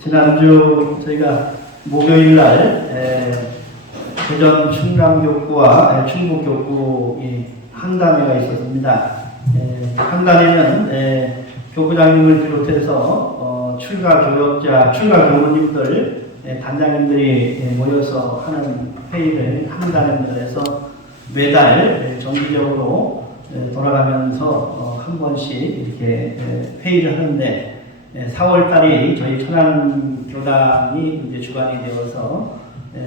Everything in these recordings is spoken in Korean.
지난주 저희가 목요일 날 대전 충남교구와 충북교구 한담회가 있었습니다. 한담회는 교구장님을 비롯해서 출가 교역자, 출가 교우님들, 단장님들이 모여서 하는 회의를 한담회입니다. 그래서 매달 정기적으로 돌아가면서 한 번씩 이렇게 회의를 하는데 4월 달이 저희 천안교단이 이제 주관이 되어서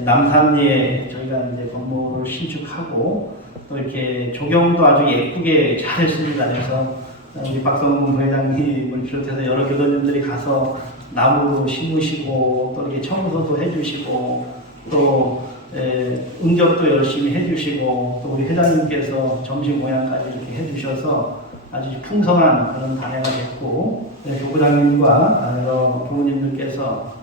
남산리에 저희가 이제 건물을 신축하고 또 이렇게 조경도 아주 예쁘게 잘 했습니다. 그래서 우리 박성근 회장님을 비롯해서 여러 교도님들이 가서 나무도 심으시고 또 이렇게 청소도 해주시고 또 응접도 열심히 해주시고 또 우리 회장님께서 점심 모양까지 이렇게 해주셔서 아주 풍성한 그런 단회가 됐고 교구장님과 여러 부모님들께서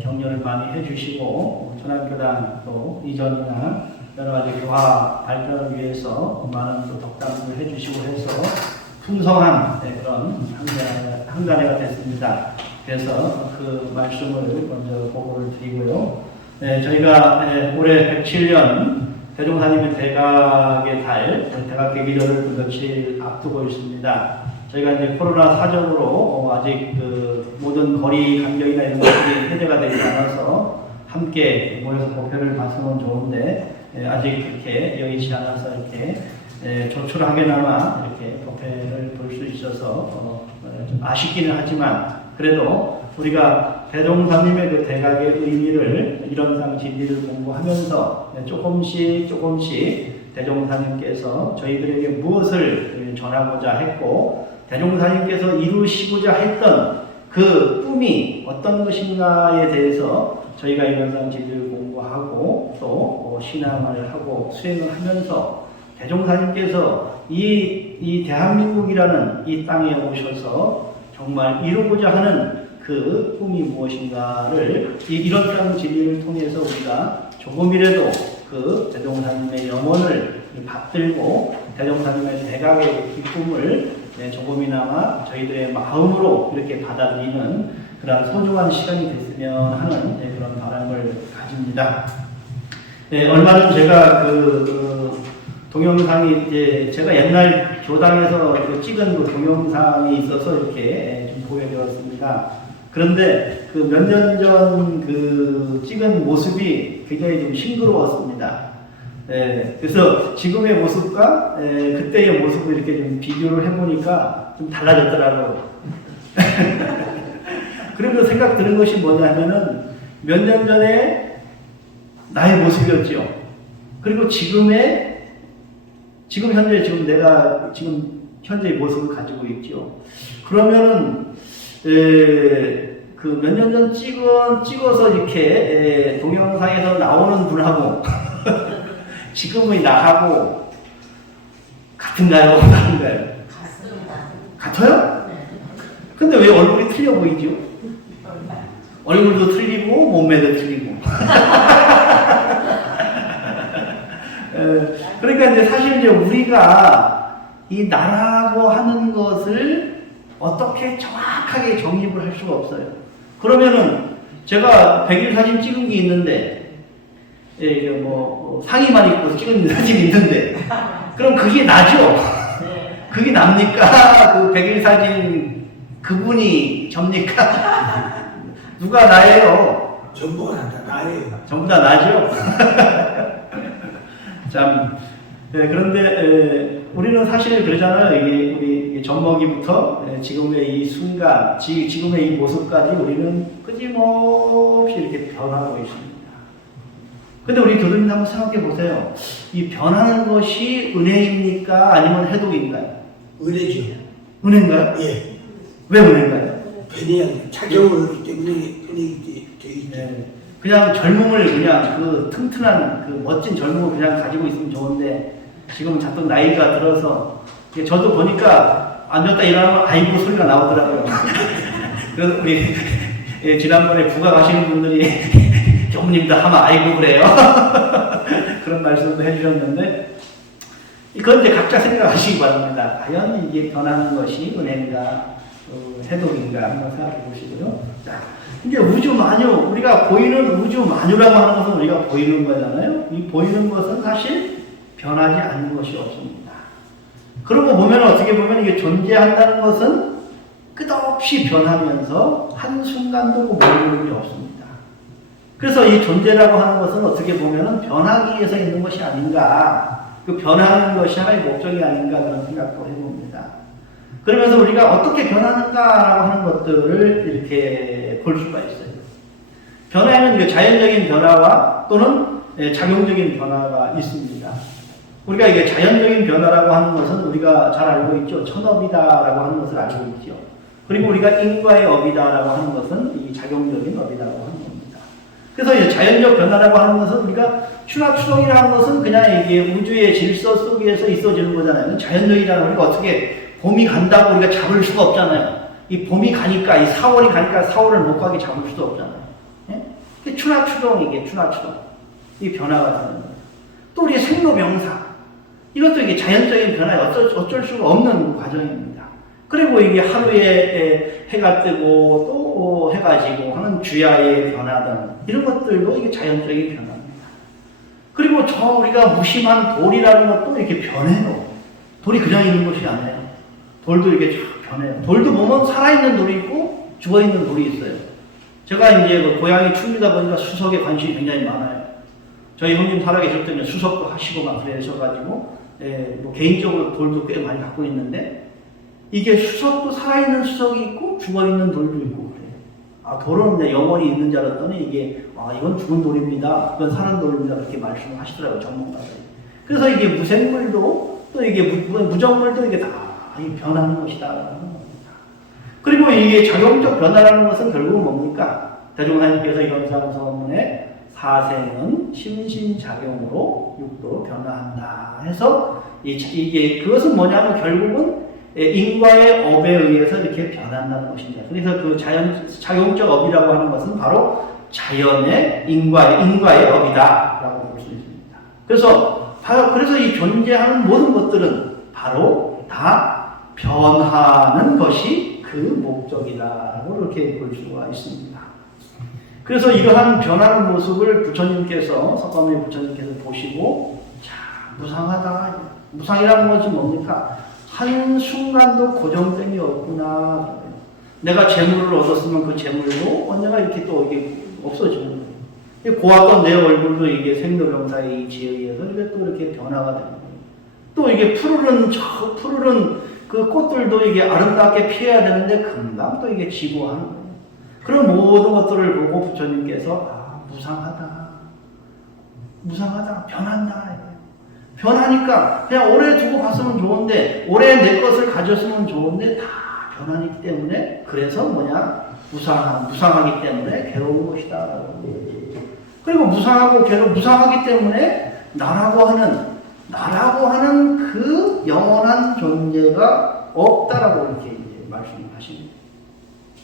격려를 많이 해주시고 천안교단 또 이전이나 여러 가지 교화 발전을 위해서 많은 또 덕담을 해주시고 해서 풍성한 그런 한간회가 됐습니다. 그래서 그 말씀을 먼저 보고를 드리고요. 저희가 올해 107년 대종사님의 대각의 달, 대각 계기절을 며칠 앞두고 있습니다. 저희가 이제 코로나 사정으로 아직 그 모든 거리 간격이나 이런 것들이 해제가 되지 않아서 함께 모여서 목표를 봤으면 좋은데 아직 그렇게 여의치 않아서 이렇게 조촐하게나마 이렇게 법회를 볼 수 있어서 좀 아쉽기는 하지만 그래도 우리가 대종사님의 그 대각의 의미를 이런상 진리를 공부하면서 조금씩 대종사님께서 저희들에게 무엇을 전하고자 했고 대종사님께서 이루시고자 했던 그 꿈이 어떤 것인가에 대해서 저희가 이런상 진리를 공부하고 또 신앙을 하고 수행을 하면서 대종사님께서 이 대한민국이라는 이 땅에 오셔서 정말 이루고자 하는 그 꿈이 무엇인가를 이런 진리를 통해서 우리가 조금이라도 그 대종사님의 염원을 받들고 대종사님의 대각의 기쁨을 조금이나마 저희들의 마음으로 이렇게 받아들이는 그런 소중한 시간이 됐으면 하는 그런 바람을 가집니다. 얼마 전 제가 그 동영상이 이제 제가 옛날 교당에서 찍은 그 동영상이 있어서 이렇게 좀 보여드렸습니다. 그런데 그 몇 년 전 그 찍은 모습이 굉장히 좀 싱그러웠습니다. 그래서 지금의 모습과 그때의 모습을 이렇게 좀 비교를 해보니까 좀 달라졌더라고요. 그러면서 생각 드는 것이 뭐냐면은 몇 년 전에 나의 모습이었죠. 그리고 지금 현재 내가 현재의 모습을 가지고 있죠. 그러면은 그 몇 년 전 찍어서 이렇게 동영상에서 나오는 분하고 지금의 나하고 같은가요? 다른가요? 같습니다. 같아요? 네. 근데 왜 얼굴이 틀려 보이죠? 얼굴도 틀리고 몸매도 틀리고. 그러니까 이제 사실 이제 우리가 이 나라고 하는 것을 어떻게 정확하게 정립을 할 수가 없어요. 그러면은 제가 100일 사진 찍은 게 있는데, 상의만 입고 찍은 사진이 있는데, 그럼 그게 나죠? 그게 납니까? 그 100일 사진 그분이 접니까? 누가 나예요? 전부가 나예요. 전부 다 나죠? 참, 그런데 우리는 사실 그러잖아요. 우리 젖먹이부터 지금의 이 순간, 지금의 이 모습까지 우리는 끊임없이 이렇게 변하고 있습니다. 근데 우리 교수님 한번 생각해 보세요. 이 변하는 것이 은혜입니까? 아니면 해독인가요? 은혜죠. 은혜인가요? 예. 왜 은혜인가요? 편히 착용을 때문에 편히 돼 있죠. 그냥 젊음을 그냥 그 튼튼한 그 멋진 젊음을 그냥 가지고 있으면 좋은데 지금 자꾸 나이가 들어서 저도 보니까 앉았다 일어나면 아이고 소리가 나오더라고요. 그래서 우리 지난번에 부가 가시는 분들이 교무님도 하면 아이고 그래요. 그런 말씀도 해주셨는데 이건 이제 각자 생각하시기 바랍니다. 과연 이게 변하는 것이 은혜인가? 해독인가 한번 생각해 보시고요. 자, 이제 우주 만유, 우리가 보이는 우주 만유라고 하는 것은 우리가 보이는 거잖아요. 이 보이는 것은 사실 변하지 않는 것이 없습니다. 그러고 보면 어떻게 보면 이게 존재한다는 것은 끝없이 변하면서 한순간도 머무는 게 없습니다. 그래서 이 존재라고 하는 것은 어떻게 보면 변하기 위해서 있는 것이 아닌가, 그 변하는 것이 하나의 목적이 아닌가 그런 생각도 해봅니다. 그러면서 우리가 어떻게 변하는가라고 하는 것들을 이렇게 볼 수가 있어요. 변화에는 자연적인 변화와 또는 작용적인 변화가 있습니다. 우리가 이게 자연적인 변화라고 하는 것은 우리가 잘 알고 있죠. 천업이다라고 하는 것을 알고 있죠. 그리고 우리가 인과의 업이다라고 하는 것은 이 작용적인 업이라고 하는 겁니다. 그래서 이제 자연적 변화라고 하는 것은 우리가 추락추동이라는 것은 그냥 이게 우주의 질서 속에서 있어지는 거잖아요. 자연적이라는 우리가 어떻게 봄이 간다고 우리가 잡을 수가 없잖아요. 이 봄이 가니까, 이 4월이 가니까 4월을 못 가게 잡을 수도 없잖아요. 예? 추락추동, 이게 추락추동. 이 변화가 되는 거예요. 또 우리의 생로병사. 이것도 이게 자연적인 변화에 어쩔 수가 없는 과정입니다. 그리고 이게 하루에 해가 뜨고 또 해가 지고 하는 주야의 변화 등 이런 것들도 이게 자연적인 변화입니다. 그리고 저 우리가 무심한 돌이라는 것도 이렇게 변해요. 돌이 그냥 있는 것이 아니에요. 돌도 이렇게 쫙 변해요. 돌도 보면 살아있는 돌이 있고 죽어있는 돌이 있어요. 제가 이제 고향이 충주다 보니까 수석에 관심이 굉장히 많아요. 저희 형님 살아계실 때는 수석도 하시고 막 그러셔가지고, 뭐 개인적으로 돌도 꽤 많이 갖고 있는데, 이게 수석도 살아있는 수석이 있고 죽어있는 돌도 있고 그래요. 아, 돌은 그냥 영원히 있는 줄 알았더니 이게, 이건 죽은 돌입니다. 이건 사는 돌입니다. 그렇게 말씀을 하시더라고요, 전문가들이. 그래서 이게 무생물도 또 이게 무정물도 이게 다 변하는 것이다. 그리고 이게 작용적 변화라는 것은 결국은 뭡니까? 대종사님께서 이런 서문에 사생은 심신작용으로 육도 변화한다 해서 이게 그것은 뭐냐면 결국은 인과의 업에 의해서 이렇게 변한다는 것입니다. 그래서 그 작용적 업이라고 하는 것은 바로 자연의 인과의 업이다라고 볼 수 있습니다. 그래서 이 존재하는 모든 것들은 바로 다 변하는 것이 그 목적이다라고 이렇게 볼 수가 있습니다. 그래서 이러한 변하는 모습을 부처님께서, 석가모니 부처님께서 보시고, 자, 무상하다. 무상이라는 것이 뭡니까? 한순간도 고정됨이 없구나. 내가 재물을 얻었으면 그 재물도 언젠가 이렇게 또 이게 없어지는 거예요. 고왔던 내 얼굴도 이게 생로병사의 지혜에 의해서 이게 또 이렇게 변화가 되는 거예요. 또 이게 푸르른 그 꽃들도 이게 아름답게 피어야 되는데 금방 또 이게 지고 하는 거예요. 그런 모든 것들을 보고 부처님께서 무상하다, 변한다. 변하니까 그냥 오래 두고 갔으면 좋은데, 오래 내 것을 가졌으면 좋은데 다 변하기 때문에, 그래서 무상하기 때문에 괴로운 것이다. 그리고 무상하기 때문에 나라고 하는 그 영원한 존재가 없다라고 이렇게 이제 말씀하십니다.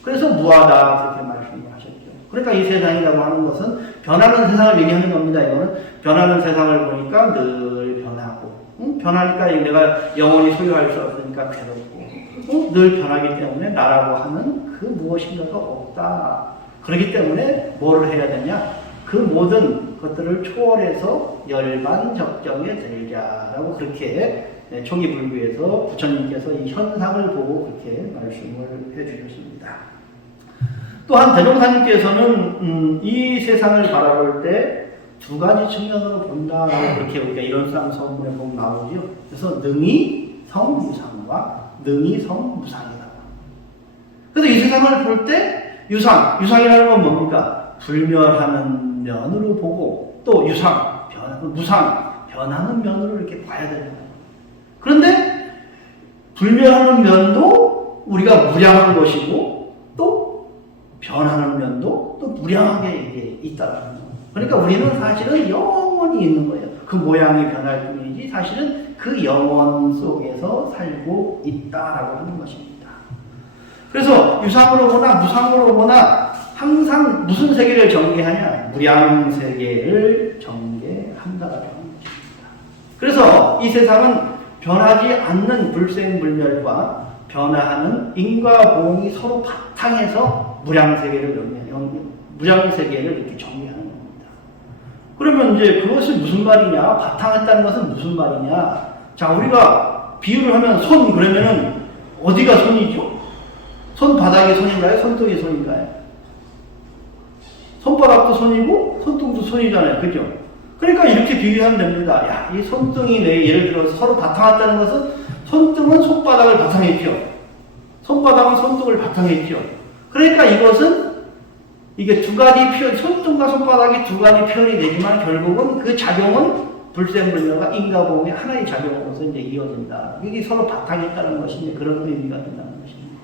그래서 무하다 그렇게 말씀하셨죠. 그러니까 이 세상이라고 하는 것은 변하는 세상을 얘기하는 겁니다. 이거는 변하는 세상을 보니까 늘 변하고, 변하니까 내가 영원히 소유할 수 없으니까 괴롭고, 늘 변하기 때문에 나라고 하는 그 무엇인가가 없다. 그렇기 때문에 뭐를 해야 되냐? 그 모든 것들을 초월해서 열반적정에 들자라고 그렇게 초기불교에서 부처님께서 이 현상을 보고 그렇게 말씀을 해주셨습니다. 또한 대종사님께서는 이 세상을 바라볼 때 두 가지 측면으로 본다라고 그렇게 우리가 이런 쌍서문에 보면 나오죠. 그래서 능이 성유상과 능이 성무상이라고. 그래서 이 세상을 볼 때 유상이라는 건 뭡니까? 불멸하는 면으로 보고, 또 무상, 변하는 면으로 이렇게 봐야 되는 거예요. 그런데 불멸하는 면도 우리가 무량한 것이고, 또 변하는 면도 또 무량하게 이게 있다라는 거예요. 그러니까 우리는 사실은 영원히 있는 거예요. 그 모양이 변할 뿐이지 사실은 그 영원 속에서 살고 있다라고 하는 것입니다. 그래서 유상으로 보나 무상으로 보나 항상 무슨 세계를 전개하냐? 무량 세계를 전개한다라고 하는 것입니다. 그래서 이 세상은 변하지 않는 불생불멸과 변화하는 인과 보응이 서로 바탕에서 무량세계를 이렇게 정리하는 겁니다. 그러면 이제 그것이 무슨 말이냐? 바탕했다는 것은 무슨 말이냐? 자, 우리가 비유를 하면 손 그러면은 어디가 손이죠? 손바닥이 손인가요? 손등이 손인가요? 손바닥도 손이고 손등도 손이잖아요. 그죠? 그러니까 이렇게 비교하면 됩니다. 야, 이 손등이 예를 들어서 서로 바탕했다는 것은 손등은 손바닥을 바탕에 펴. 손바닥은 손등을 바탕에 펴. 그러니까 이것은 이게 두 가지 손등과 손바닥이 두 가지 표현이 되지만 결국은 그 작용은 불생불멸과 인과보응의 하나의 작용으로서 이제 이어진다. 이게 서로 바탕에 있다는 것이 이제 그런 의미가 된다는 것입니다.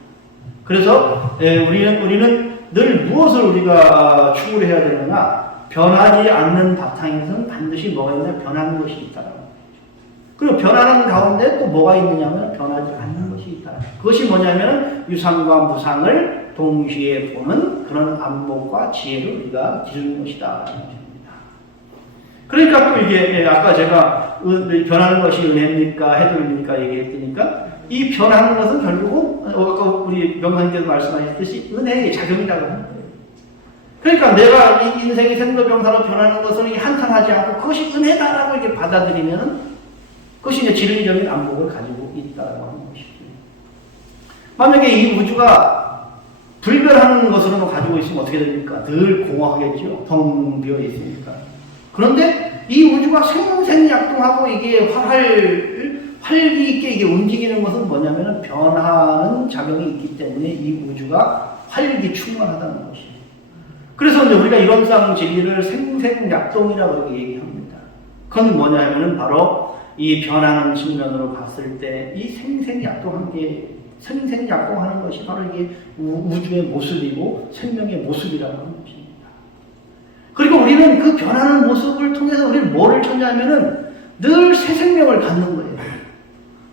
그래서 우리는 늘 무엇을 우리가 추구를 해야 되느냐? 변하지 않는 바탕에서는 반드시 뭐가 있냐? 변하는 것이 있다라고. 그리고 변하는 가운데 또 뭐가 있느냐면 변하지 않는 것이 있다. 그것이 뭐냐면 유상과 무상을 동시에 보는 그런 안목과 지혜를 우리가 기르는 것이다. 그러니까 또 이게 아까 제가 변하는 것이 은혜입니까? 해도입니까? 얘기했으니까 이 변하는 것은 결국은 아까 우리 명상께서 말씀하셨듯이 은혜의 작용이라고 하는 거예요. 그러니까 내가 이 인생이 생로병사로 변하는 것을 한탄하지 않고 그것이 은혜다라고 이렇게 받아들이면 그것이 이제 진리적인 안목을 가지고 있다고 하는 것이죠. 만약에 이 우주가 불변하는 것으로 가지고 있으면 어떻게 됩니까? 늘 공허하겠죠. 텅 비어 있으니까. 그런데 이 우주가 생생약동하고 이게 활기 있게 이게 움직이는 것은 뭐냐면 변하는 작용이 있기 때문에 이 우주가 활기 충만하다는 것이에요. 그래서 이제 우리가 이론상 진리를 생생약동이라고 얘기합니다. 그건 뭐냐면은 바로 이 변하는 측면으로 봤을 때 이 생생약동하는 것이 바로 이게 우주의 모습이고 생명의 모습이라고 하는 것입니다. 그리고 우리는 그 변하는 모습을 통해서 우리는 뭐를 찾냐면은 늘 새 생명을 갖는 거예요.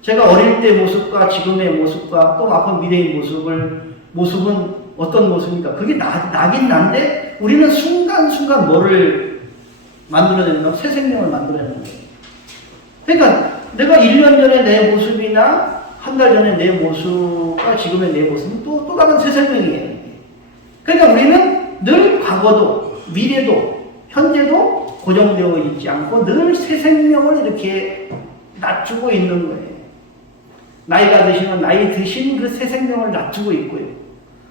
제가 어릴 때 모습과 지금의 모습과 또 앞으로 미래의 모습은 어떤 모습입니까? 그게 나긴 난데 우리는 순간순간 뭐를 만들어내는 새 생명을 만들어내는 거예요. 그러니까 내가 1년 전에 내 모습이나 한 달 전에 내 모습과 지금의 내 모습은 또 다른 새 생명이에요. 그러니까 우리는 늘 과거도 미래도 현재도 고정되어 있지 않고 늘 새 생명을 이렇게 낮추고 있는 거예요. 나이가 드시면 나이 드신 그 새 생명을 낮추고 있고요.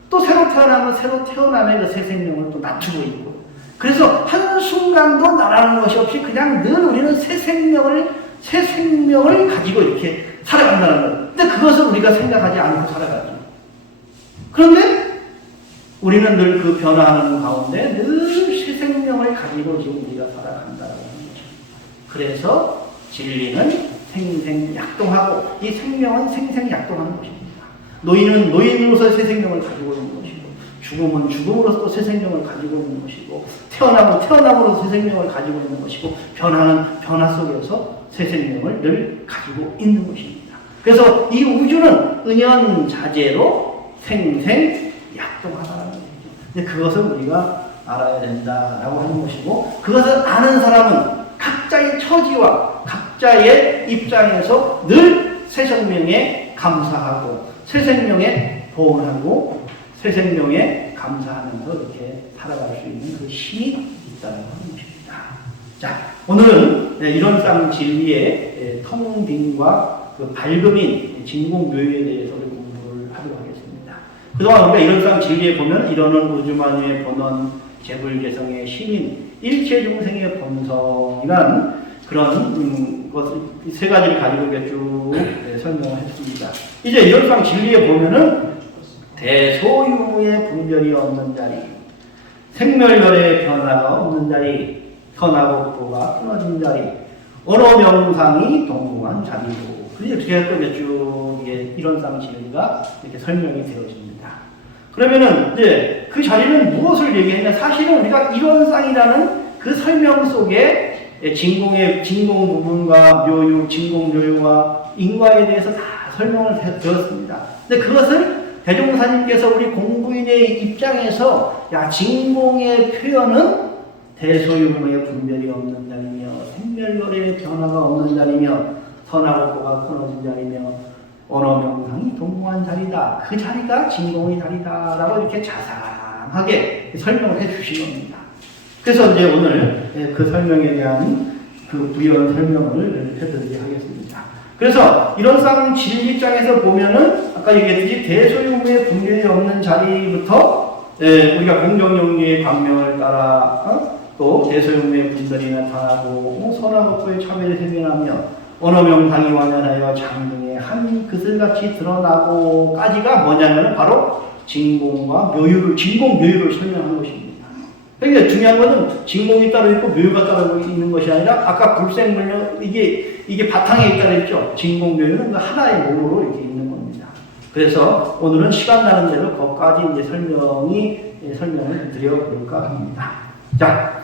또 새로 태어나면 새로 태어남의 그 새 생명을 또 낮추고 있고. 그래서 한순간도 나라는 것이 없이 그냥 늘 우리는 새 생명을 가지고 이렇게 살아간다는 거예요. 근데 그것을 우리가 생각하지 않고 살아가죠. 그런데 우리는 늘 그 변화하는 가운데 늘 새 생명을 가지고 지금 우리가 살아간다는 거죠. 그래서 진리는 생생약동하고 이 생명은 생생약동하는 것입니다. 노인은 노인으로서 새 생명을 가지고 있는 것이고 죽음은 죽음으로서 또 새 생명을 가지고 있는 것이고 태어남은 태어남으로서 새 생명을 가지고 있는 것이고 변화는 변화 속에서 새 생명을 늘 가지고 있는 것입니다. 그래서 이 우주는 은연자재로 생생약동하다는 것이죠. 근데 그것을 우리가 알아야 된다라고 하는 것이고 그것을 아는 사람은 각자의 처지와 각자의 입장에서 늘 새 생명에 감사하고 새 생명에 보온하고 새 생명에 감사하면서 이렇게 살아갈 수 있는 그 힘이 있다는 것입니다. 자, 오늘은 이론상 진리의 텅빈과 그 밝음인 진공묘유에 대해서 우리 공부를 하도록 하겠습니다. 그동안 우리가 이론상 진리에 보면 이론은 우주만유의 본원, 재불개성의 신인, 일체 중생의 본성이란 그런 것을 세 가지를 가지고 이렇게 쭉 설명을 했습니다. 이제 이론상 진리에 보면은 대소유무의 분별이 없는 자리, 생멸멸의 변화가 없는 자리, 선하고 끊어진 자리, 언어 명상이 동공한 자리로. 이렇게 할 거면 쭉 이론상 진리가 이렇게 설명이 되어집니다. 그러면은 이제 그 자리는 무엇을 얘기했냐? 사실은 우리가 이론상이라는 그 설명 속에 진공 부분과 묘유, 진공 묘유와 인과에 대해서 다 설명을 되었습니다. 근데 그것을 대종사님께서 우리 공부인의 입장에서 진공의 표현은 대소유무의 분별이 없는 자리며 생멸멸의 변화가 없는 자리며 선하고 보가 끊어진 자리며 언어 명상이 동무한 자리다. 그 자리가 진공의 자리다라고 이렇게 자상하게 설명을 해 주신 겁니다. 그래서 이제 오늘 그 설명에 대한 그 부연 설명을 해드리도록 하겠습니다. 그래서 이런 쌍 진리장에서 보면은 아까 얘기했듯이 대소유무의 분별이 없는 자리부터 우리가 공정영리의 광명을 따라 또 대소유무의 분별이 나타나고 선하고의 차별이 생겨나며 언어명상이 완연하여 장등의 한 그슬같이 드러나고까지가 뭐냐면 바로 진공과 묘유를 진공 묘유를 설명한 것입니다. 그러니까 중요한 것은 진공이 따로 있고 묘유가 따로 있는 것이 아니라 아까 불생물력 이게 바탕에 있다 그랬죠. 진공 묘유는 그 하나의 몸으로 이렇게 있는 겁니다. 그래서 오늘은 시간 나는 대로 거기까지 이제 설명을 드려볼까 합니다. 자,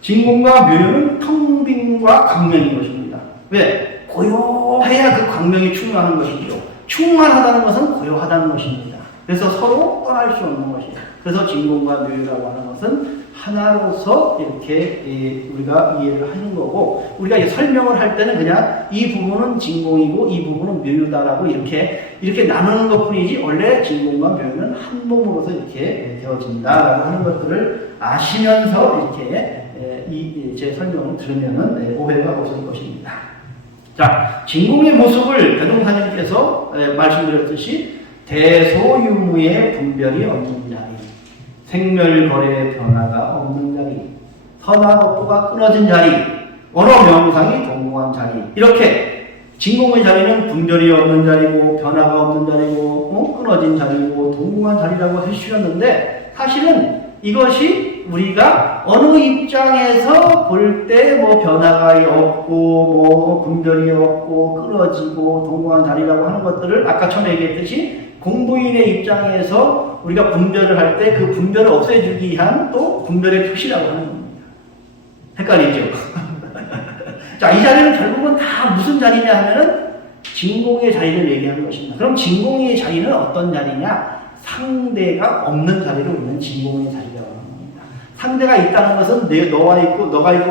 진공과 묘유는 텅빈과 광명인 것입니다. 왜? 고요해야 그 광명이 충만한 것이죠. 충만하다는 것은 고요하다는 것입니다. 그래서 서로 떠날 수 없는 것이죠. 그래서 진공과 묘유라고 하는 것은 하나로서 이렇게 우리가 이해를 하는 거고, 우리가 설명을 할 때는 그냥 이 부분은 진공이고 이 부분은 묘유다라고 이렇게 나누는 것 뿐이지, 원래 진공과 묘유는 한 몸으로서 이렇게 되어진다라고 하는 것들을 아시면서 이렇게 제 설명을 들으면은 오해가 없을 것입니다. 자, 진공의 모습을 대동사님께서 말씀드렸듯이 대소유무의 분별이 없는 자리, 생멸거래의 변화가 없는 자리, 선하고가 끊어진 자리, 언어 명상이 동무한 자리, 이렇게 진공의 자리는 분별이 없는 자리고 변화가 없는 자리고 끊어진 자리고 동무한 자리라고 해주셨는데, 사실은 이것이 우리가 어느 입장에서 볼 때 뭐 변화가 없고 뭐 분별이 없고 끊어지고 동무한 자리라고 하는 것들을 아까 처음에 얘기했듯이 공부인의 입장에서 우리가 분별을 할 때 그 분별을 없애주기 위한 또 분별의 표시라고 하는 겁니다. 헷갈리죠? 자, 이 자리는 결국은 다 무슨 자리냐 하면은 진공의 자리를 얘기하는 것입니다. 그럼 진공의 자리는 어떤 자리냐? 상대가 없는 자리를 우리는 진공의 자리라고 하는 겁니다. 상대가 있다는 것은 너가 있고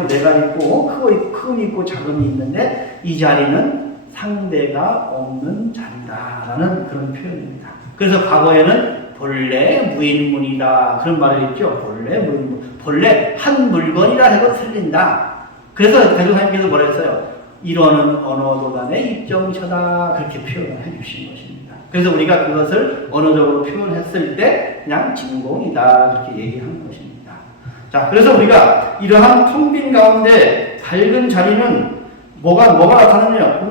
내가 있고 큰 있고 작음이 있는데, 이 자리는 상대가 없는 자리다라는 그런 표현입니다. 그래서 과거에는 본래 무일문이다 그런 말을 했죠. 본래 무일문, 본래 한 물건이라 해도 틀린다. 그래서 대조사님께서 뭐라 했어요? 이론은 언어도단의 입정처다, 그렇게 표현을 해주신 것입니다. 그래서 우리가 그것을 언어적으로 표현했을 때 그냥 진공이다 그렇게 얘기하는 것입니다. 자, 그래서 우리가 이러한 텅 빈 가운데 밝은 자리는 뭐가 나타나냐?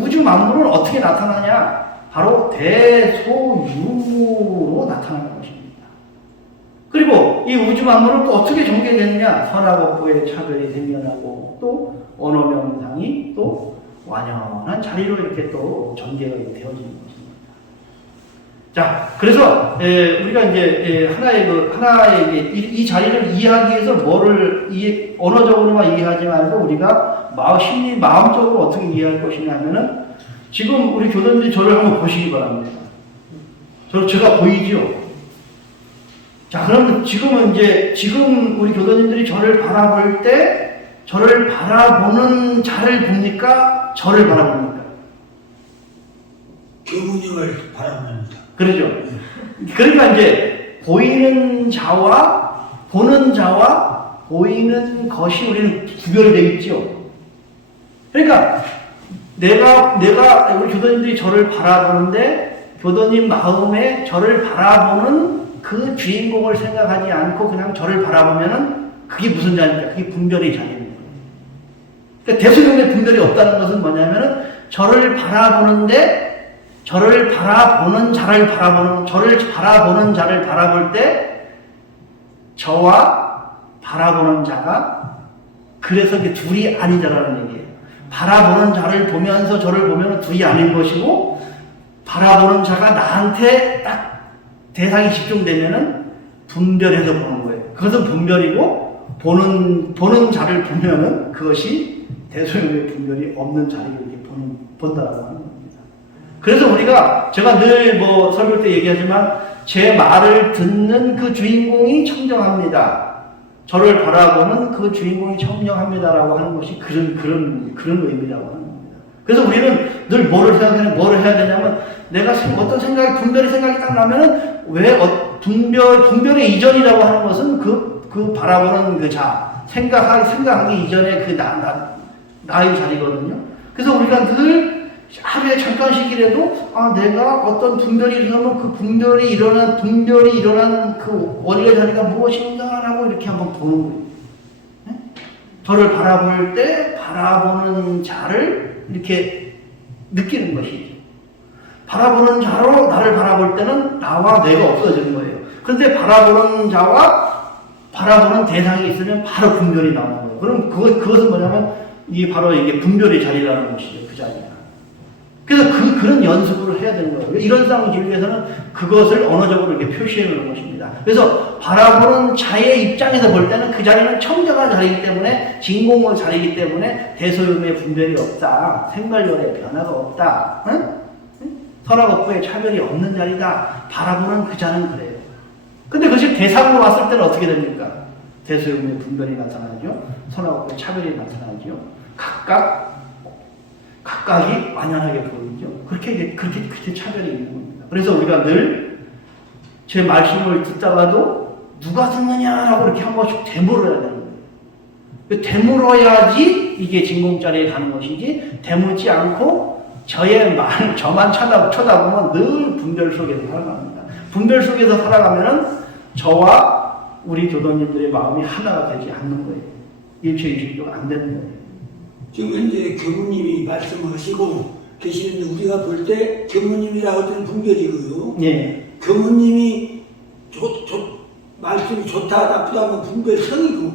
우주 만물은 어떻게 나타나냐? 바로 대소유무로 나타나는 것입니다. 그리고 이 우주 만물은 또 어떻게 전개되느냐? 선하고의 차별이 생겨나고 또 언어 명상이 또 완연한 자리로 이렇게 또 전개가 되어지는 것입니다. 자, 그래서 우리가 이제 하나의 이 자리를 이해하기 위해서 언어적으로만 이해하지 말고 우리가 마음적으로 어떻게 이해할 것이냐면은, 지금 우리 교도님들이 저를 한번 보시기 바랍니다. 제가 보이죠? 자, 그러면 지금 우리 교도님들이 저를 바라볼 때, 저를 바라보는 자를 봅니까? 저를 바라봅니까? 교무님을 바라봅니다. 그러죠? 그러니까 이제 보이는 자와 보는 자와 보이는 것이 우리는 구별되어 있죠. 그러니까 내가 우리 교도님들이 저를 바라보는데, 교도님 마음에 저를 바라보는 그 주인공을 생각하지 않고 그냥 저를 바라보면은 그게 무슨 자입니까? 그게 분별의 자입니다. 그러니까 대소유무의 분별이 없다는 것은 뭐냐면은, 저를 바라보는데 저를 바라보는 자를 바라볼 때 저와 바라보는 자가 그래서 이게 둘이 아니다라는 얘기예요. 바라보는 자를 보면서 저를 보면 둘이 아닌 것이고, 바라보는 자가 나한테 딱 대상이 집중되면은 분별해서 보는 거예요. 그것은 분별이고, 보는 자를 보면은 그것이 대소유무의 분별이 없는 자리를 이렇게 본다라고 하는 겁니다. 그래서 제가 늘 설교 때 얘기하지만, 제 말을 듣는 그 주인공이 청정합니다. 저를 바라보는 그 주인공이 청정합니다라고 하는 것이 그런 의미라고 하는 겁니다. 그래서 우리는 늘 뭐를 해야 되냐면, 내가 어떤 분별의 생각이 딱 나면은, 분별의 이전이라고 하는 것은 그 바라보는 생각하기 이전에 나의 자리거든요. 그래서 우리가 늘 하루에 잠깐씩이라도, 내가 어떤 분별이 일어나면 그 분별이 일어난 그 원래 자리가 무엇인가라고 이렇게 한번 보는 거예요. 네? 저를 바라볼 때 바라보는 자를 이렇게 느끼는 것이죠. 바라보는 자로 나를 바라볼 때는 나와 내가 없어지는 거예요. 그런데 바라보는 자와 바라보는 대상이 있으면 바로 분별이 나오는 거예요. 그럼 그것은 뭐냐면 이게 바로 분별의 자리라는 것이죠. 그 자리가. 그래서 그런 연습을 해야 되는 거예요. 이런 싸움을 지기 위해서는 그것을 언어적으로 이렇게 표시해 놓는 것입니다. 그래서 바라보는 자의 입장에서 볼 때는 그 자리는 청정한 자리이기 때문에, 진공의 자리이기 때문에 대소음의 분별이 없다. 생발열의 변화가 없다. 응? 선악업보의 차별이 없는 자리다. 바라보는 그 자는 그래요. 근데 그것이 대상으로 왔을 때는 어떻게 됩니까? 대소음의 분별이 나타나죠. 선악업보의 차별이 나타나죠. 각각이 완연하게 보이죠. 그렇게 차별이 있는 겁니다. 그래서 우리가 늘 제 말씀을 듣다가도 누가 듣느냐라고 이렇게 한 번씩 되물어야 되는 거예요. 되물어야지 이게 진공자리에 가는 것이지, 되묻지 않고 저만 쳐다보면 늘 분별 속에서 살아갑니다. 분별 속에서 살아가면은 저와 우리 교도님들의 마음이 하나가 되지 않는 거예요. 일체이식도 안 되는 거예요. 지금 현재 교무님이 말씀하시고 계시는데, 우리가 볼 때 교무님이라고 하는 분별이고요. 예. 교무님이 말씀이 좋다 나쁘다 하면 분별성이고,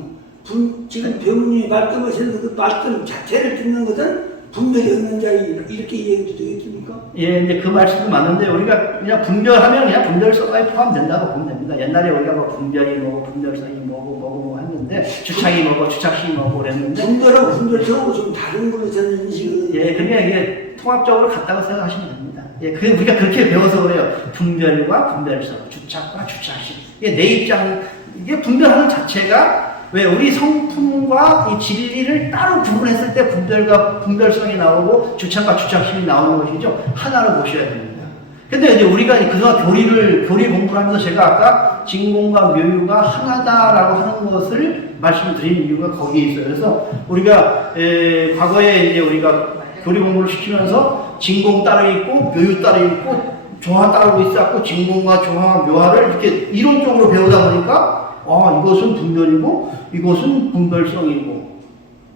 지금 교무님이 말씀하시는 그 말씀 자체를 듣는 것은 분별이 없는 자이, 이렇게 이해해도 되겠습니까? 예, 이제 그 말씀도 맞는데, 우리가 그냥 분별하면 그냥 분별성에 포함된다고 보면 됩니다. 옛날에 우리가 뭐 분별이 뭐고, 분별성이 뭐고 했는데, 주착이 뭐고, 주착식이 뭐고 그랬는데. 분별하고 분별성하고 좀 다른 걸로 저는 인식을. 예, 그러니까 이게 통합적으로 같다고 생각하시면 됩니다. 예, 우리가 그렇게 배워서 그래요. 분별과 분별성, 주착과 주착식. 이게 분별하는 자체가, 왜 우리 성품과 이 진리를 따로 구분했을 때 분별성이 나오고 주착과 주착심이 나오는 것이죠. 하나로 보셔야 됩니다. 근데 이제 우리가 그동안 교리 공부를 하면서 제가 아까 진공과 묘유가 하나다라고 하는 것을 말씀드린 이유가 거기에 있어요. 그래서 우리가 과거에 이제 우리가 교리 공부를 시키면서 진공 따로 있고 묘유 따로 있고 조화 따로 있었고, 진공과 조화, 묘화를 이렇게 이론적으로 배우다 보니까 이것은 분별이고, 이것은 분별성이고,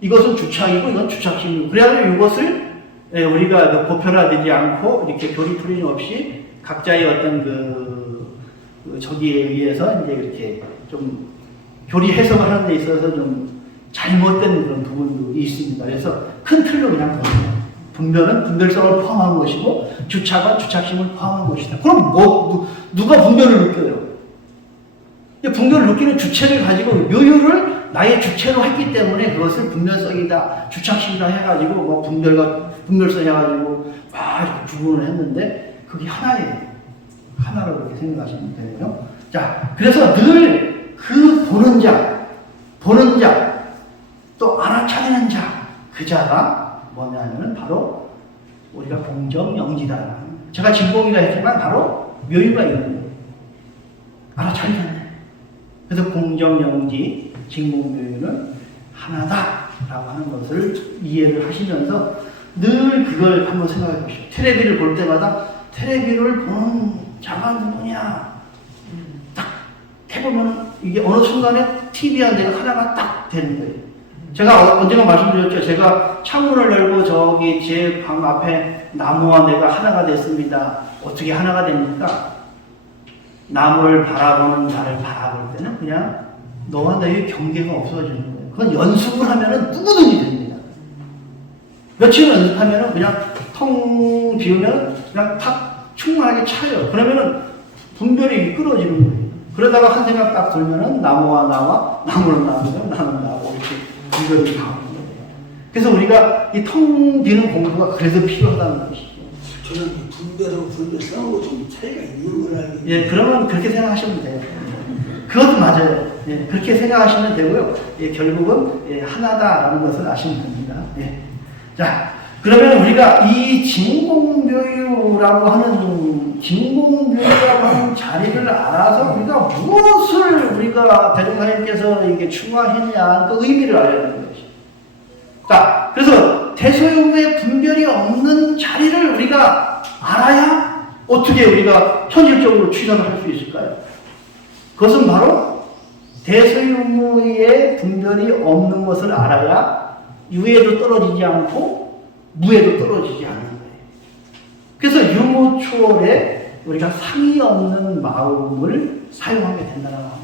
이것은 주착이고, 이건 주착심이고. 그래야지만 이것을 우리가 보편화되지 않고, 이렇게 교리 풀이 없이 각자의 어떤 저기에 의해서 이제 이렇게 좀 교리 해석을 하는 데 있어서 좀 잘못된 그런 부분도 있습니다. 그래서 큰 틀로 그냥 봅니다. 분별은 분별성을 포함한 것이고, 주착은 주착심을 포함한 것이다. 그럼 누가 분별을 느껴요? 분별을 느끼는 주체를 가지고 묘유를 나의 주체로 했기 때문에 그것을 분별성이다, 주착심이다 해가지고 분별성 해가지고 막 이렇게 구분을 했는데, 그게 하나예요. 하나로 그렇게 생각하시면 되고요. 자, 그래서 늘 그 보는 자, 또 알아차리는 자, 그 자가 뭐냐면 바로 우리가 공정영지다. 제가 진공이라 했지만 바로 묘유가 있는 거예요. 알아차리는 자. 그래서 공정영지, 진공묘유는 하나다라고 하는 것을 이해를 하시면서 늘 그걸 한번 생각해 보시죠. 테레비를 볼 때마다 테레비를 보는 자가 누구냐 딱 해보면 이게 어느 순간에 TV와 내가 하나가 딱 되는 거예요. 제가 언젠가 말씀드렸죠. 제가 창문을 열고 저기 제 방 앞에 나무와 내가 하나가 됐습니다. 어떻게 하나가 됩니까? 나무를 바라보는 자를 바라볼 때는 그냥 너와 나의 경계가 없어지는 거예요. 그건 연습을 하면은 누구든지 됩니다. 며칠 연습하면은 그냥 텅 비우면 그냥 탁 충만하게 차요. 그러면은 분별이 끌어지는 거예요. 그러다가 한 생각 딱 들면은 나무와 나와, 나무는 나무고, 나는 나고 이렇게 분별이 가는 거예요. 그래서 우리가 이 텅 비는 공부가 그래서 필요하다는 것이죠. 저는 분별하고 분별성하고 좀 차이가 있는 걸 알고. 예, 그러면 그렇게 생각하시면 돼요. 그것도 맞아요. 예, 그렇게 생각하시면 되고요. 예, 결국은 하나다라는 것을 아시면 됩니다. 예. 자, 그러면 우리가 이 진공묘유라고 하는 자리를 알아서 우리가 무엇을 우리가 대종사님께서 이게 충화했냐 그 의미를 알아야 되는 것이. 자, 그래서 대소유무의 분별이 없는 자리를 우리가 알아야 어떻게 우리가 현실적으로 추정을 할 수 있을까요? 그것은 바로 대소유무의 분별이 없는 것을 알아야 유에도 떨어지지 않고 무에도 떨어지지 않는 거예요. 그래서 유무초월에 우리가 상이 없는 마음을 사용하게 된다는 겁니다.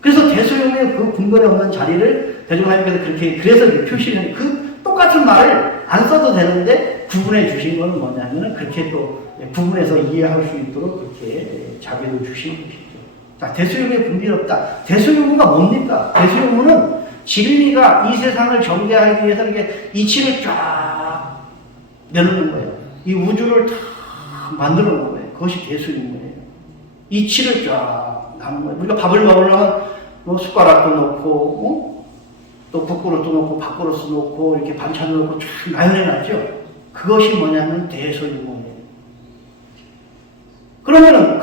그래서 대소유무의 그 분별이 없는 자리를 대종하님께서 그래서 표시는 그 똑같은 말을 안 써도 되는데 구분해 주신 것은 뭐냐면은 그렇게 또 구분해서 이해할 수 있도록 그렇게 자비를 주신 것이죠. 자, 대소유무의 분별이 없다. 대소유무가 뭡니까? 대소유무는 진리가 이 세상을 정죄하기 위해서 이렇게 이치를 쫙 내놓는 거예요. 이 우주를 다 만들어 놓은 거예요. 그것이 대소유무예요. 이치를 쫙 나누는 거예요. 우리가 밥을 먹으려면 뭐 숟가락도 넣고, 또 국그릇도 넣고, 밥그릇도 넣고, 이렇게 반찬도 넣고 쫙 나열해 놨죠. 그것이 뭐냐면 대소유무예요. 그러면은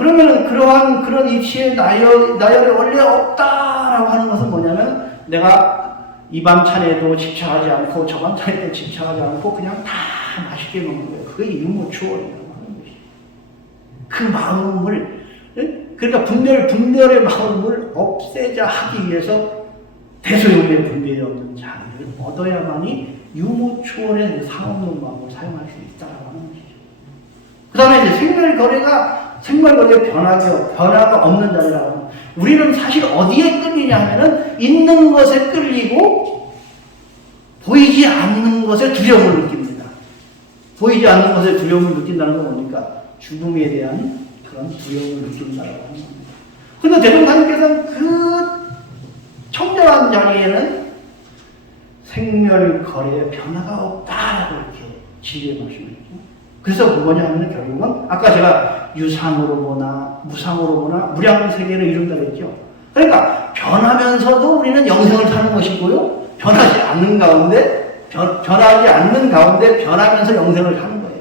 그러한 그런 이치의 나열이 원래 없다라고 하는 것은 뭐냐면 내가 이 반찬에도 집착하지 않고 저 반찬에도 집착하지 않고 그냥 다 맛있게 먹는 거예요. 그게 유무추월이라고 하는 것이죠. 그 마음을, 그러니까 분별의 마음을 없애자 하기 위해서 대소유무의 분별이 없는 자리를 얻어야만이 유무추월의 상없는 마음을 사용할 수 있다라고 하는 것이죠. 그 다음에 이제 생멸거리의 변화가 없는 자리라고 하는, 우리는 사실 어디에 끌리냐 하면은 있는 것에 끌리고 보이지 않는 것에 두려움을 느낍니다. 보이지 않는 것에 두려움을 느낀다는 건 뭡니까? 죽음에 대한 그런 두려움을 느낀다고 하는 겁니다. 그런데 대종사님께서는 그 청정한 자리에는 생멸거리의 변화가 없다라고 이렇게 진리의 말씀을 그래서 뭐냐 하면 결국은 아까 제가 유상으로 보나 무상으로 보나 무량세계를 이룬다고 했죠. 그러니까 변하면서도 우리는 영생을 사는 것이고요. 변하지 않는 가운데 변하면서 영생을 사는 거예요.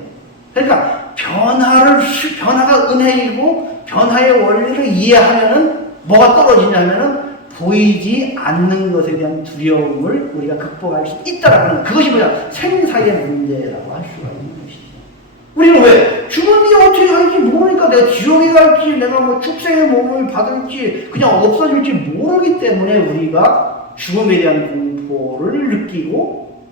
그러니까 변화가 은혜이고 변화의 원리를 이해하면은 뭐가 떨어지냐면은 보이지 않는 것에 대한 두려움을 우리가 극복할 수 있다라는 그것이 뭐냐? 생사의 문제라고 할 수가 있는 것이죠. 우리는 왜? 죽음이 어떻게 할지 모르니까 내가 지옥에 갈지 내가 뭐 축생의 몸을 받을지 그냥 없어질지 모르기 때문에 우리가 죽음에 대한 공포를 느끼고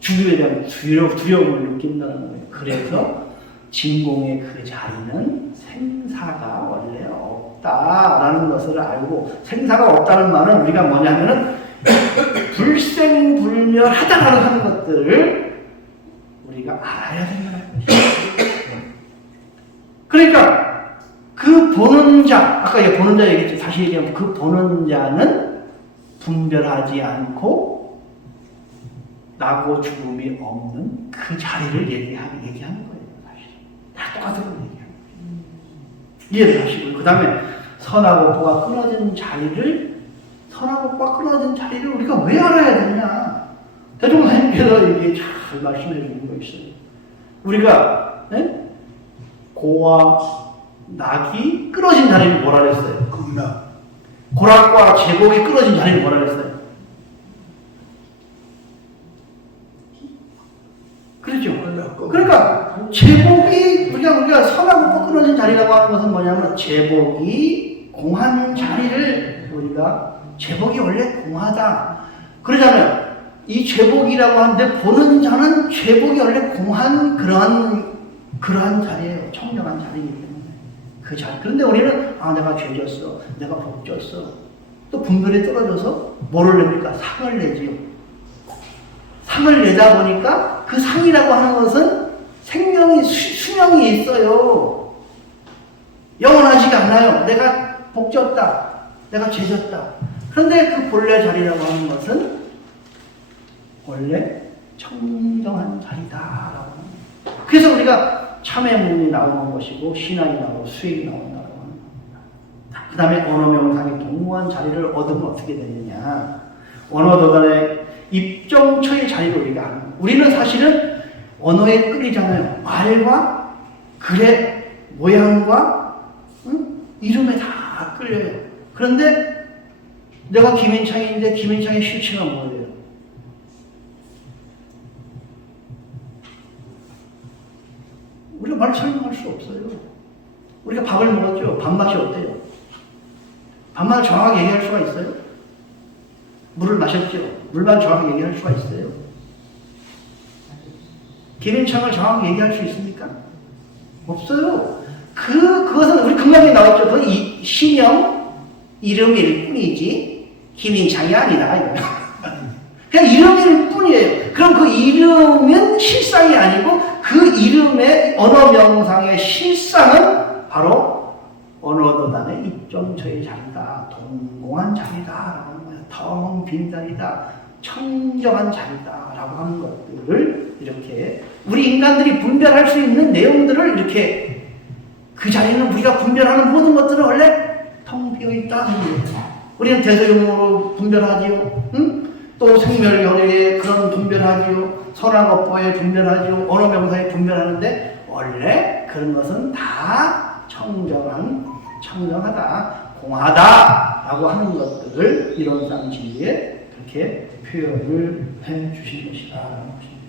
죽음에 대한 두려움을 느낀다는 거예요. 그래서 진공의 그 자리는 생사가 원래 없다라는 것을 알고, 생사가 없다는 말은 우리가 뭐냐면은 불생불멸하다라는 하는 것들을 우리가 알아야 된다는 것이죠. 그러니까 그 보는 자, 아까 보는 자 얘기했죠. 다시 얘기하면 그 보는 자는 분별하지 않고 나고 죽음이 없는 그 자리를 얘기하는 거예요. 사실 다 똑같은 걸 얘기하는 거예요. 이해를 하시고, 그 다음에 선하고 보가 끊어진 자리를 우리가 왜 알아야 되냐? 대종사님께서 이게 잘 말씀해 주는 거 있어요. 우리가 고와 낙이 끊어진 자리를 뭐라 그랬어요? 고락과 제복이 끊어진 자리를 뭐라 그랬어요? 그렇죠. 그러니까 제복이 우리가 선하고 끊어진 자리라고 하는 것은 뭐냐면 제복이 공한 자리를 우리가 제복이 원래 공하다. 그러자면 이 제복이라고 하는데 보는 자는 제복이 원래 공한 그러한 자리예요. 청정한 자리이기 때문에 그 자리. 그런데 우리는 내가 죄졌어, 내가 복졌어. 또 분별이 떨어져서 뭐를 냅니까? 상을 내지요. 상을 내다 보니까 그 상이라고 하는 것은 생명이 수명이 있어요. 영원하지가 않아요. 내가 복졌다, 내가 죄졌다. 그런데 그 본래 자리라고 하는 것은 원래 청정한 자리다라고 합니다. 그래서 우리가 참회문이 나오는 것이고 신앙이 나오고 수행이 나온다고 합니다. 그 다음에 언어명상이 동무한 자리를 얻으면 어떻게 되느냐? 언어도단의 입정처의 자리를 우리가 하는 거예요. 우리는 사실은 언어에 끌리잖아요. 말과 글의 모양과 이름에 다 끌려요. 그런데 내가 김인창인데 김인창의 실체가 뭐예요? 우리가 말 설명할 수 없어요. 우리가 밥을 먹었죠. 밥맛이 어때요? 밥맛을 정확하게 얘기할 수가 있어요? 물을 마셨죠. 물만 정확하게 얘기할 수가 있어요? 김인창을 정확하게 얘기할 수 있습니까? 없어요. 그것은 우리 금방에 나왔죠. 그 시명 이름일 뿐이지 김인창이 아니다. 그냥 이름일 뿐이에요. 그럼 그 이름은 실상이 아니고 그 이름의 언어명상의 실상은 바로 언어도단의 입점처의 자리다. 동공한 자리다. 라고 하는 거예요. 텅 빈 자리다. 청정한 자리다. 라고 하는 것들을 이렇게 우리 인간들이 분별할 수 있는 내용들을 이렇게 그 자리는 우리가 분별하는 모든 것들은 원래 텅 비어있다. 우리는 대소용으로 분별하지요. 또 생멸경에 그런 분별하지요. 선악업보에 분별하지요. 언어명사에 분별하는데 원래 그런 것은 다 청정하다, 공하다 라고 하는 것들을 이론상지에 그렇게 표현을 해 주신 것이다 라는 것입니다.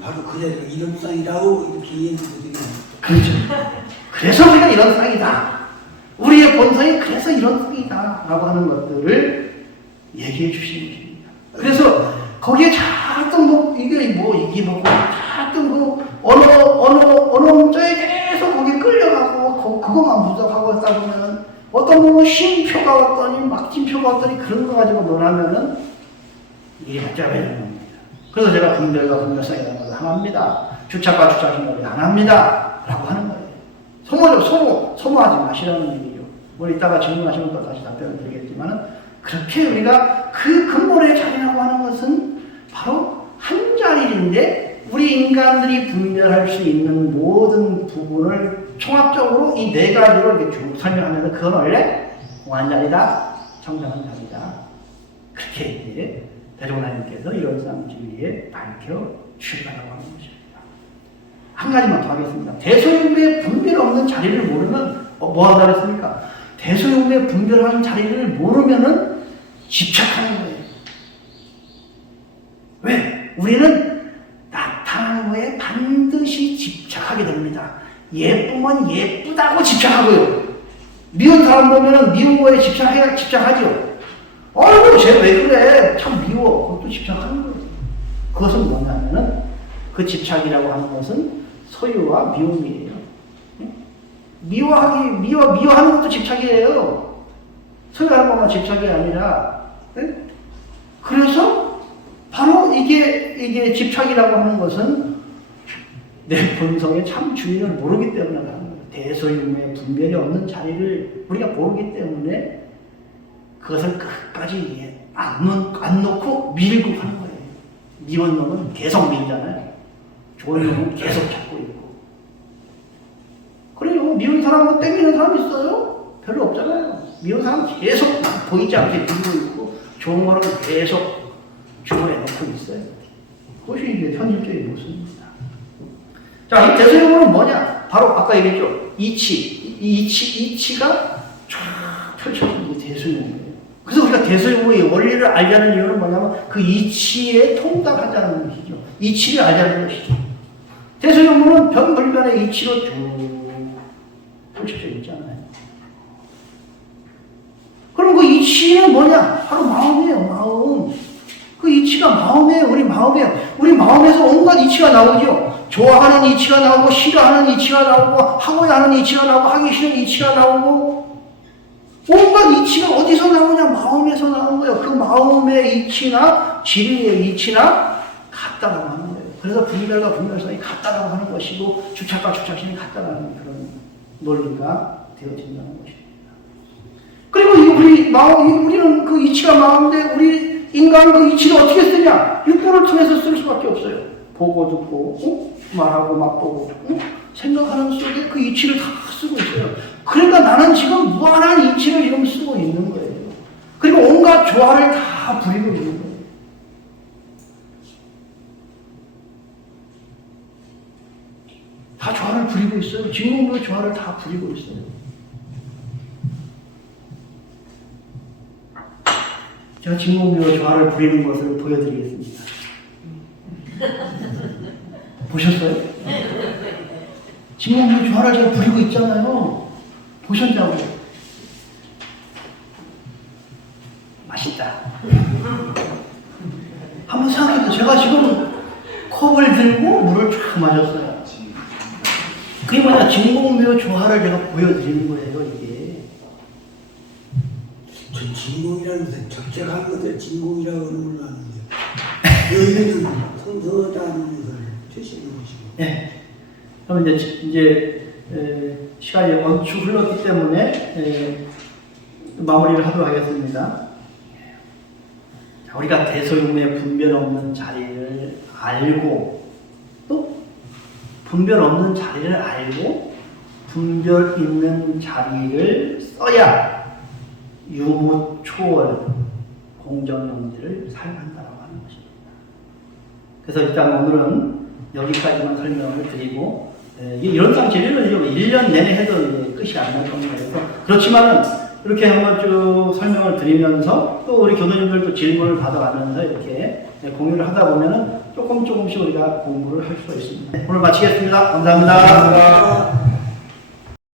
바로 그 자리가 이론상이라고 이렇게 이해해드리는 그렇죠. 그래서 우리가 이론상이다. 우리의 본성이 그래서 이론상이다 라고 하는 것들을 얘기해 주신 것입니다. 그래서 거기에 자꾸 이게 뭐고 자꾸 언어 문자에 계속 거기에 끌려가고 그것만 분석하고 하다 보면은 어떤 보면 쉼표가 왔더니 막침표가 왔더니 그런 거 가지고 논하면은 이게 복잡해지는 겁니다. 그래서 제가 분별과 분별성이라는 것을 안 합니다. 주착과 주착신경을 안 합니다. 라고 하는 거예요. 소모하지 마시라는 얘기죠. 뭐 이따가 질문하시면 또 다시 답변을 드리겠지만은 그렇게 우리가 그 근본의 자리라고 하는 것은 바로 한 자리인데 우리 인간들이 분별할 수 있는 모든 부분을 총합적으로 이 네 가지로 이렇게 쭉 설명하면서 그건 원래 공한 자리다, 청정한 자리다. 그렇게 이제 대종하나님께서 이런 쌍지위에 밝혀 주시라고 하는 것입니다. 한 가지만 더 하겠습니다. 대소용의 분별 없는 자리를 모르면 뭐 한다 그랬습니까? 대소용의 분별하는 자리를 모르면은 집착하는 거예요. 왜? 우리는 나타나는 거에 반드시 집착하게 됩니다. 예쁘면 예쁘다고 집착하고요. 미운 사람 보면은 미운 거에 집착하죠. 아이고, 쟤 왜 그래? 참 미워. 그것도 집착하는 거예요. 그것은 뭐냐면은 그 집착이라고 하는 것은 소유와 미움이에요. 미워하는 것도 집착이에요. 소유하는 것만 집착이 아니라, 그래서 바로 이게 집착이라고 하는 것은 내 본성의 참 주인을 모르기 때문에 하는 거예요. 대소유의 분별이 없는 자리를 우리가 모르기 때문에 그것을 끝까지 안 놓고 밀고 하는 거예요. 미운 놈은 계속 밀잖아요. 좋은 놈은 계속 잡고 있고. 그래요. 미운 사람은 땡기는 사람 있어요? 별로 없잖아요. 미운 사람 계속 보이지 않게 밀고 있고 좋은 거는 계속 주어에 놓고 있어요. 그것이 이게 현실적인 모습입니다. 자, 이 대소용은 뭐냐? 바로 아까 얘기했죠. 이치가 쫙 펼쳐진 게 대소용이에요. 그래서 우리가 대소용의 원리를 알자는 이유는 뭐냐면 그 이치에 통달하자는 것이죠. 이치를 알자는 것이죠. 대소용은 변불변의 이치로 쭉 펼쳐져 있잖아요. 그럼 그 이치는 뭐냐? 바로 마음이에요, 마음. 그 이치가 마음이에요, 우리 마음이에요. 우리 마음에서 온갖 이치가 나오죠. 좋아하는 이치가 나오고, 싫어하는 이치가 나오고, 하고자 하는 이치가 나오고, 하기 싫은 이치가 나오고, 온갖 이치가 어디서 나오냐? 마음에서 나오는 거예요. 그 마음의 이치나, 진리의 이치나, 같다라고 하는 거예요. 그래서 분별과 분별성이 같다라고 하는 것이고, 주착과 주착심이 같다라는 그런 논리가 되어진다는 것입니다. 그리고 우리는 그 이치가 마음인데, 우리 인간은 그 이치를 어떻게 쓰냐? 육구를 통해서 쓸 수밖에 없어요. 보고 듣고 말하고 맛보고 생각하는 속에 그 이치를 다 쓰고 있어요. 그러니까 나는 지금 무한한 이치를 지금 쓰고 있는 거예요. 그리고 온갖 조화를 다 부리고 있는 거예요. 부리고 있어요. 진공묘 조화를 다 부리고 있어요. 제가 진공묘 조화를 부리는 것을 보여드리겠습니다. 보셨어요? 진공묘 조화를 제가 부리고 있잖아요. 보셨냐고요? 맛있다. 한번 생각해보세요. 제가 지금 컵을 들고 물을 쫙 마셨어요. 그게 뭐냐, 진공묘 조화를 제가 보여드리는 거예요, 이게. 저 진공이라는 것은 적절한 것을 진공이라고 하는 걸로 아는데 여기는 성서다는 것을 주시는 것이고. 네. 그럼 이제 시간이 얼추 흘렀기 때문에 마무리를 하도록 하겠습니다. 자, 우리가 대소육매의 분별 없는 자리를 알고 또 분별 없는 자리를 알고 분별 있는 자리를 써야 유무초월 공정영지를 사용한다라고 하는 것입니다. 그래서 일단 오늘은 여기까지만 설명을 드리고 이런 쌍질은 1년 내내 해도 끝이 안 날 겁니다. 그렇지만은 이렇게 한번 쭉 설명을 드리면서 또 우리 교도님들도 질문을 받아가면서 이렇게 공유를 하다 보면은 조금씩 우리가 공부를 할 수가 있습니다. 오늘 마치겠습니다. 감사합니다. 감사합니다.